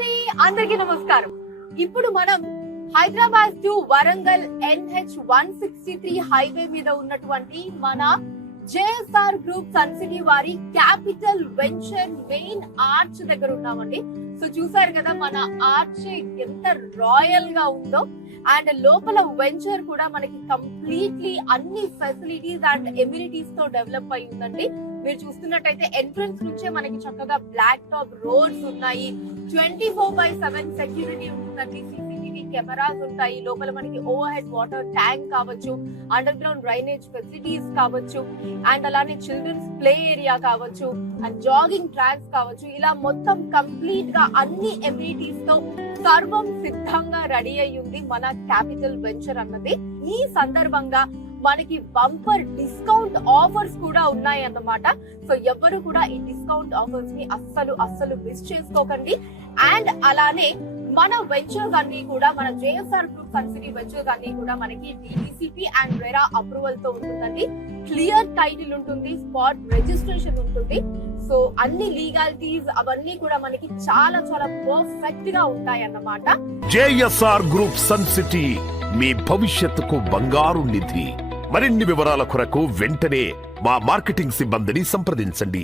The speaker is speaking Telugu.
అండి, అందరికీ నమస్కారం. ఇప్పుడు మనం Hyderabad to Warangal NH 163 highway మీద ఉన్నటువంటి మన JSR గ్రూప్ సన్ సిటీ వారి క్యాపిటల్ వెంచర్ మెయిన్ ఆర్చ్ దగ్గర ఉన్నామండి. సో చూసారు కదా మన ఆర్చ్ ఎంత రాయల్ గా ఉందో. అండ్ లోపల వెంచర్ కూడా మనకి కంప్లీట్లీ అన్ని ఫెసిలిటీస్ అండ్ ఎమ్యూనిటీస్ తో డెవలప్ అయి ఉందండి. మీరు చూస్తున్నట్టయితే ఎంట్రన్స్ నుంచే మనకి చక్కగా బ్లాక్ టాప్ రోడ్స్ ఉన్నాయి, 24/7 సెక్యూరిటీ ఉంటుందండి, CCTV కెమెరాస్ ఉంటాయి, లోపల మనకి ఓవర్ హెడ్ వాటర్ ట్యాంక్ కావచ్చు, అండర్ గ్రౌండ్ డ్రైనేజ్ ఫెసిలిటీస్ కావచ్చు, అండ్ అలానే చిల్డ్రన్స్ ప్లే ఏరియా కావచ్చు, అండ్ జాగింగ్ ట్రాక్స్ కావచ్చు. ఇలా మొత్తం కంప్లీట్ గా అన్ని ఎమ్యూనిటీస్ తో సర్వం సిద్ధంగా రెడీ అయి ఉంది మన క్యాపిటల్ వెంచర్ అన్నది. ఈ సందర్భంగా మనకి బంపర్ డిస్కౌంట్ ఆఫర్స్ కూడా ఉన్నాయి అన్నమాట. సో ఎవరు కూడా ఈ డిస్కౌంట్ ఆఫర్స్ ని అస్సలు మిస్ చేసుకోకండి. అండ్ అలానే మన వెంచర్స్ అన్ని కూడా మన JSR group sun city ventures అన్ని కూడా మనకి DTCP అండ్ రెరా అప్రూవల్ తో ఉంటుందండి. క్లియర్ టైటిల్ ఉంటుంది, స్పాట్ రిజిస్ట్రేషన్ ఉంటుంది. సో అన్ని లీగాలిటీస్ అవన్నీ కూడా మనకి చాలా పర్ఫెక్ట్ గా ఉంటాయి అన్నమాట. JSR గ్రూప్ సన్ సిటీ మీ భవిష్యత్తుకు బంగారు నిధి. మరిన్ని వివరాల కొరకు వెంటనే మా మార్కెటింగ్ సిబ్బందిని సంప్రదించండి.